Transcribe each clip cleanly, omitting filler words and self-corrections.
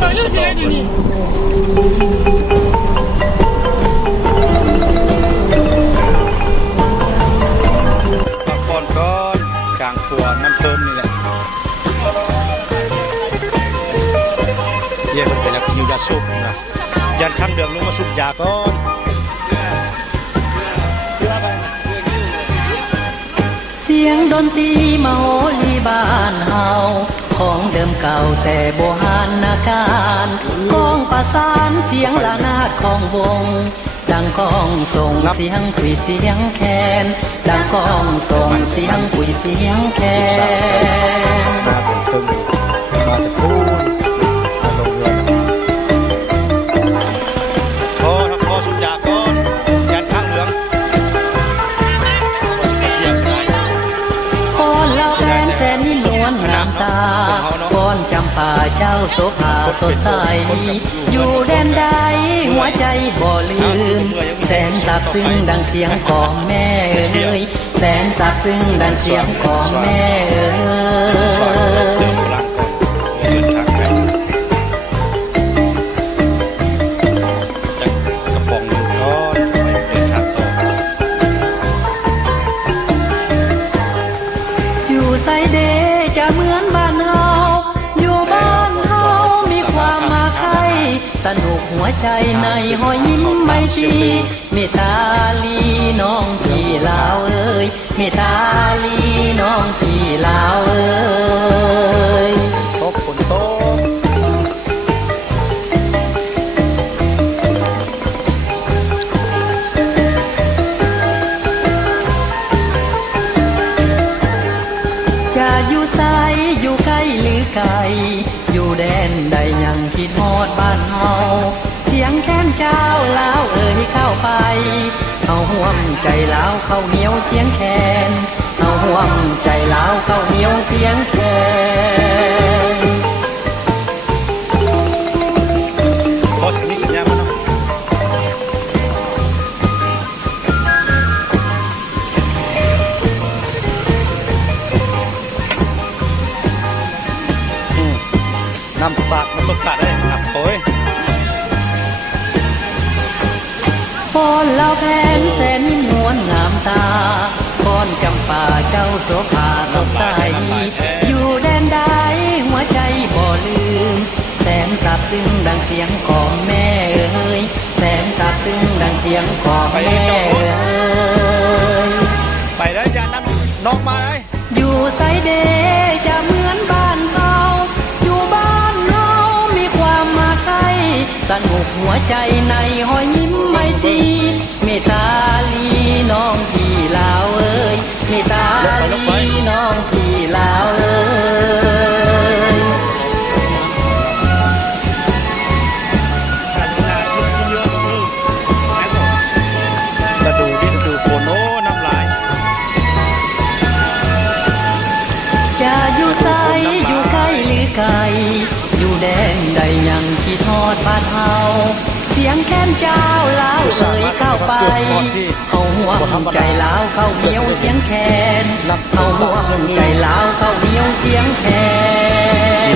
เบิ่งสลองเลยพักผ่อนก่อนกลางขัวน้ำเพิ่มนี่แหละเยี่ยมไปแล้วอยู่ยาสูบนะยันข้างเดิมลงมาสูบยาก่อนเชื่อไปเสียงดนตรีมาโหรีบ้านเฮาของเดิมเก่าแต่โบราณการกองประสานเสียงระนาดของวงดังกองส่งเสียงคุยเสียงแคนดังกองส่งเสียงคุยเสียงแคนมาเป็นตึงมาจะพูดมาลงเรือพอสุดยาก่อนยันข้างเหลืองก้อนเล่าแทนแสนนินวลงามตาก้อนจำป่าเจ้าโสภาสดใสอยู่แดนใดหัวใจบ่ลืมแสนซาบซึ้งดังเสียงของแม่เอ๋ยแสนซาบซึ้งดังเสียงของแม่เอ๋ยอยู่ไซเดจะเหมือนบ้านเฮาอยู่บ้านเฮามีความมาใครสนุกหัวใจในหอยยิ้มไม่ตีเมตาลีน้องพี่ลาวเอ้ยเมตาลีน้องพี่ลาวเอ้ยตกฝนตกจะอยู่ไสอยู่ใกล้หรือไกลอยู่แดนใดยังคิดฮอดบ้านเฮาเสียงแค้นเจ้าลาวเอ่ยเข้าไปเอาห่วมใจลาวเข้าเหนียวเสียงแคนเอาห่วมใจลาวเข้าเหนียวเสียงแคนพอถึงนี้สัญญามาเนาะน้ำตาดมันตกตาดได้จับโอยพรเล่าแค้นแสนนิ่มนวลงามตาพรจำป่าเจ้าโสภาสดใสอยู่แดนใดหัวใจบ่ลืมแสนซาบซึ้งดังเสียงของแม่เอ๋ยแสนซาบซึ้งดังเสียงของแม่เอ๋ยไปแล้วอย่านำน้องมาเลยอยู่ไซเดจะเหมือนบ้านเฮาอยู่บ้านเฮามีความมาใครสนุกหัวใจในหอยยิ้มไม่ตีเมตาลีน้องพี่ลาวเอ้ยเมตาลีน้องพี่ลาวเอ้ยกระดูดินดูโฟโนน้ำลายจะอยู่ไสอยู่ใกล้หรือไกลอยู่แดนใดยังคิดทอดบ้านเฮาเสียงแค้นเจ้าลาวเอ่ยเข้าไปเอาห่วงใจลาวเข้าเหนียวเสียงแคนเอาห่วงใจลาวเข้าเหนียวเสียงแค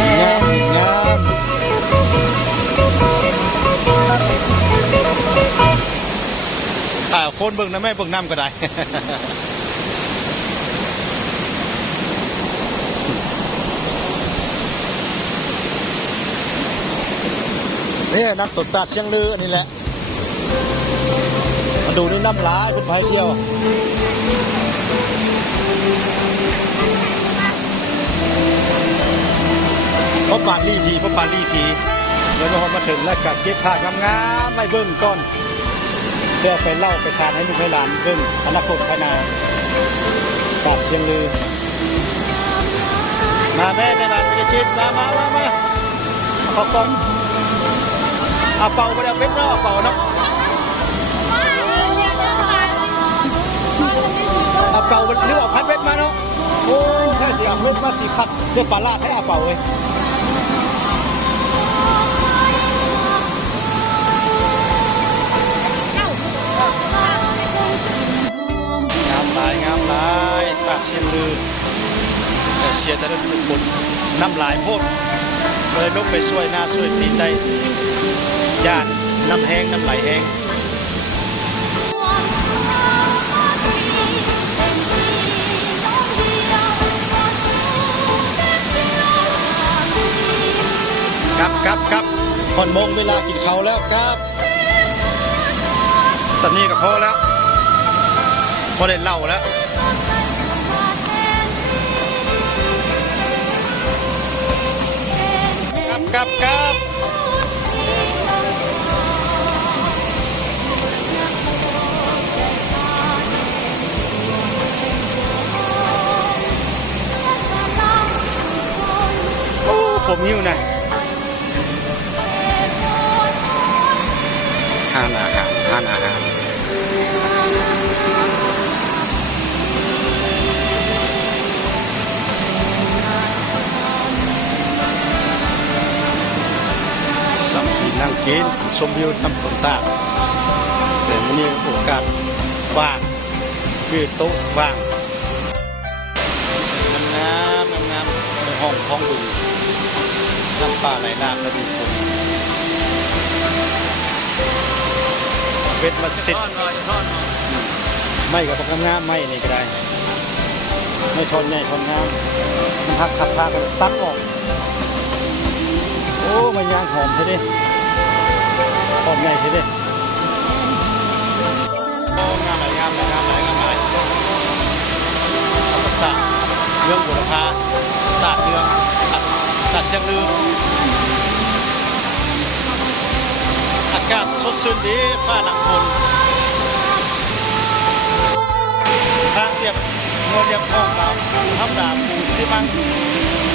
นโคนเบิ่งนะแม่เบิ่งน้ำก็ได้นี่นักตกตาดเชียงลืออันนี้แหละมาดูนี่น้ำลายเป็นไผ่เที่ยวเพราะปานรีทีเดี๋ยวเรามาถึงแล้วกับเก็บภาพงามๆไม่เบิ่งก่อนเพื่อไปเล่าไปทานให้ลูกให้หลานเบิ่งอนาคตภายในตาดเชียงลือมาแม่ในบ้านไม่ได้จิตมาขอกองเอาเป่าไปเอาเป็ดเนาะเอาเป่าเนาะเอาเป่าหรือเอาพัดเป็ดมาเนาะโอ้แค่สีอับรถมาสีขัดเพื่อปลาลาดให้เอาเป่าเลยงามลายปากเชียงลือแต่เชียร์แต่ละทุกคนน้ำลายโพด เลยลงไปช่วยหน้าช่วยตีนได้ย่านน้ำแห้งน้ำไหลแห้งครับผ่อนมงเวลากินเขาวแล้วครับสันนี่กับพ่อแล้วพอเล่นเหล้าแล้วครับโอ้ผมหิวนะทานอาหารสัมผัสนั่งกินชมวิวทำต้นตาลแต่วันนี้โอกาสว่างคือโต๊ะว่างงามในห้องบึงน้ำป่าไหลหลากและดูฝนเป็นมาสิทธิ์ไม่กับพวกงามไม่นี่ก็ได้ไม่ทนใหญ่ทนงามมันหักขับพากันตัดออกโอ้มันยางหอมใช่ดิหอมใหญ่ใช่ดิโอ้งามอะไรธรรมศาสตร์เรื่องบุรพาศาสตร์เรื่องศาสตร์เชียงลืออากาศสดชื่นดีฟ้าหลังฝนทางเรียบเงินเรียบคล่องเราทำดาบปูที่มัน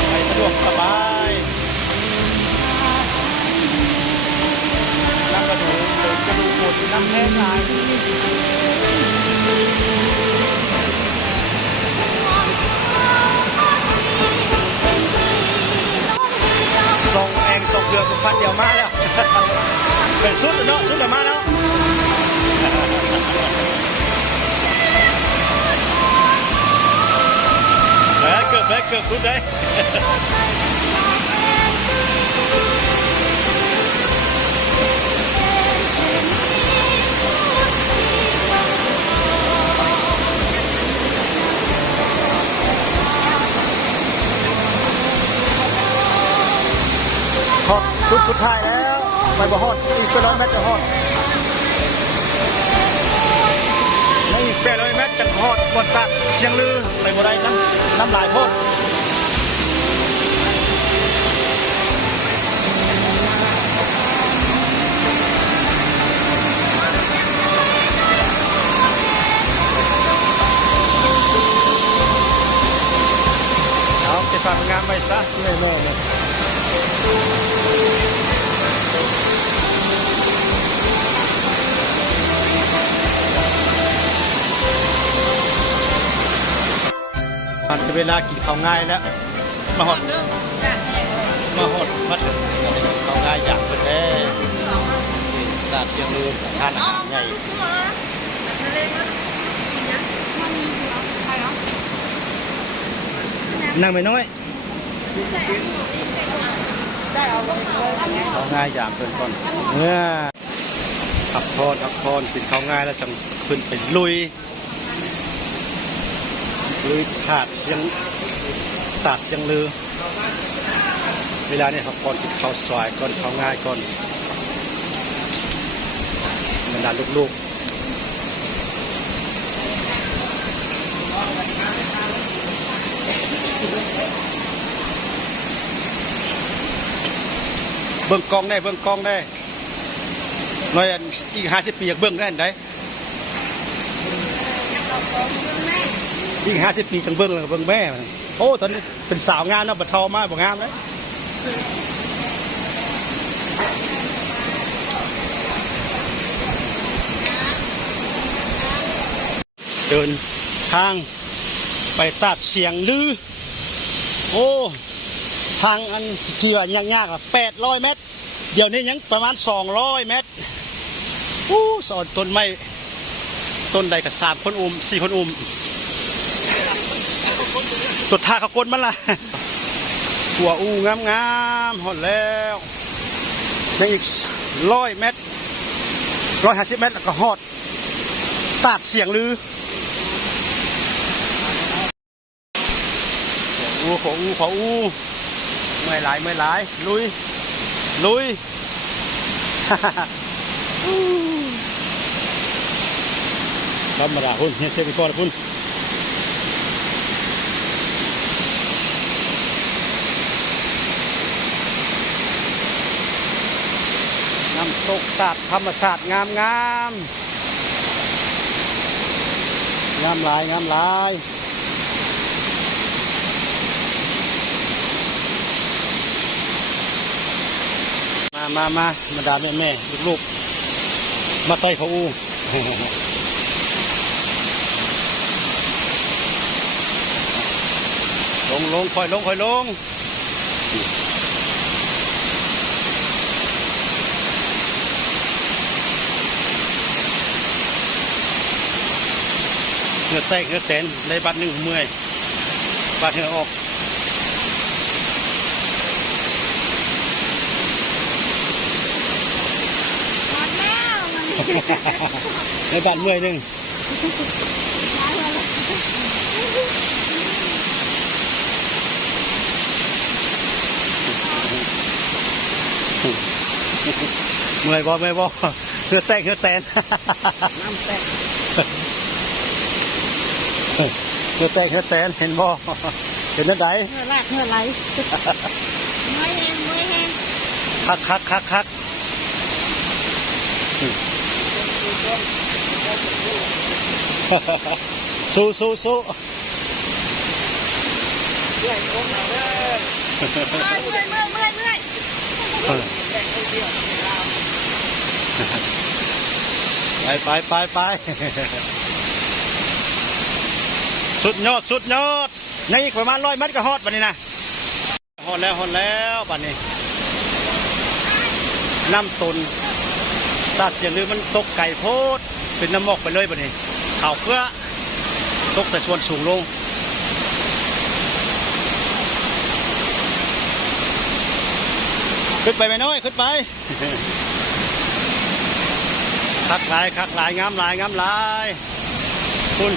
ให้สะดวกสบายน้ำกระดูกหรือกระดูกหมดน้ำแห้งลายส่งเรือกับฟันเดียวมาแล้วเป็นสุดเนาะสุดเดียวมาแล้วเกือบสุดเลยฮอดจุดสุดท้ายแล้วไปบ่ฮอดอีก800 เมตรจะฮอดไม่อีก800 เมตรจะฮอดบนตัดเชียงลือไปบ่ได้น้ำลายโพดเอาเก็บความงามไว้ซะแม่ๆเลยมันจะเวลากินข้าวง่ายแล้วมาหดมาถึงข้าวง่ายอย่างเป็นแท้ตาเชียงลืมทานอาหารใหญ่นั่งไม่น้อยข้าวง่ายอย่างเป็นก่อนเมื่อพักผ่อนกินข้าวง่ายแล้วจังขึ้นไปลุยถาดเสียงลือเวลานี้ครับก่อนกินข้าวซอยก่อนข้าวง่ายก่อนบรรดาลูกๆเบิ่งกล้องได้น้อยอีก50 ปีอยากเบิ่งได้ไหนอีก50 ปีจังเบิ้งเลยเบิ้งแม่มันโอ้ตอนนี้เป็นสาวงามนะบัดทอมาบ่งามเลยเดินทางไปตัดเสียงลือโอ้ทางอันที่ว่ายากๆ800 เมตรเดี๋ยวนี้ยังประมาณ200 เมตรสอนต้นไม้ต้นใดกับ3 คน4 คนตัวท่าเขาก้นมันล่ะ หัวอูงามๆหอดแล้วยังอีก100 เมตร150 เมตรแล้วก็หอดตาดเสียงลือขออูเมื่อยหลายลุยธรรมดาคุณเฮียเซฟิกอนคุณน้ำตกตาดธรรมศาสตร์งามหลายมาด่าแม่ลูกมาไต่เขาอูลงค่อยลงเงือแตกเงือแตนในบัดหนึ่งเมื่อยบัดเหงื่อออกในบัดเมื่อยหนึ่งเมื่อยบ่เงือแตกเงือแตนน้ำแตกเงือแตกเงือแตนเห็นบ่เห็นนั่นใดเงือไหลเมื่อยแห้งคักสู้เมื่อยไปสุดยอดยังอีกประมาณ100 เมตรก็ฮอดบัดนี้นะฮอดแล้วบัดนี้น้ำตุนตาเสียงลือมันตกไก่โพดเป็นน้ำหมอกไปเลยบัดนี้เขาเพื่อตกแต่ส่วนสูงลงขึ้นไปไหมน้อยขึ้นไปคักหลายงามหลายคุณ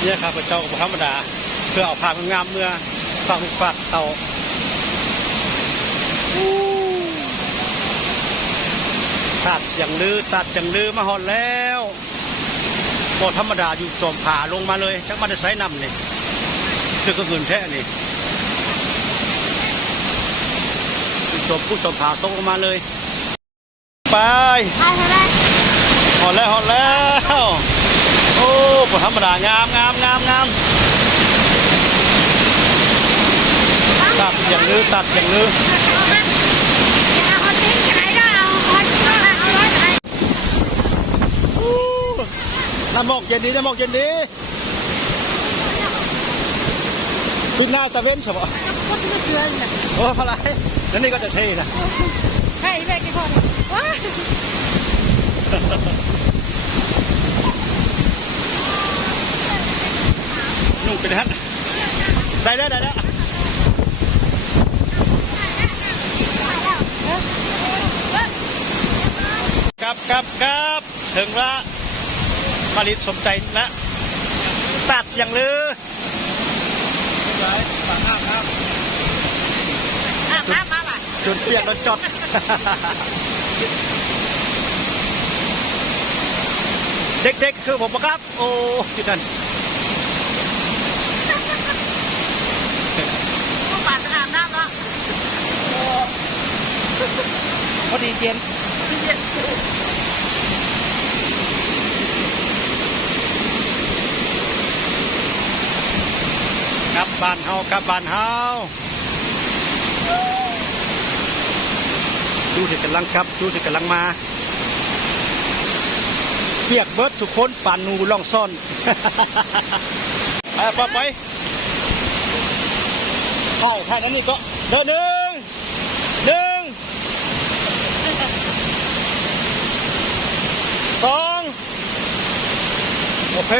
เนี่ยครับพระเจ้ากับธรรมดาเพื่อเอาผ้างามเมื่อฝากเตาตัดเสียงลือมาหอดแล้วก็ธรรมดาอยู่จอมผาลงมาเลยจักมาได้ใส่น้ำนี่คือก็เงินแท้นี่จอมผาตกลงมาเลยไปหอดแล้วโอ้ก็ธรรมดางามตัดเสียงลือน้ำหมอกเย็นดีขึ้นหน้าตะเว้นใช่ปะโอ้อะไรแล้วนี่ก็จะเท่นะใช่แม่กี่คนนุ่งเป็นฮัทได้แล้วกับถึงละผลิตสมใจละตัดเสียงลือจนเปียกแล้วจดเด็กๆคือผมครับโอ้ที่นั่นผู้ป่าจะอาบน้ำแล้วพอดีเย็นกลับบ้านเฮาดูที่กำลังกลับดูที่กำลังมาเปียกเบิดทุกคนปั่นนูล่องซ่อนไปถ่ายนั้นนี่ก็เดินหนึ่ง2โอเค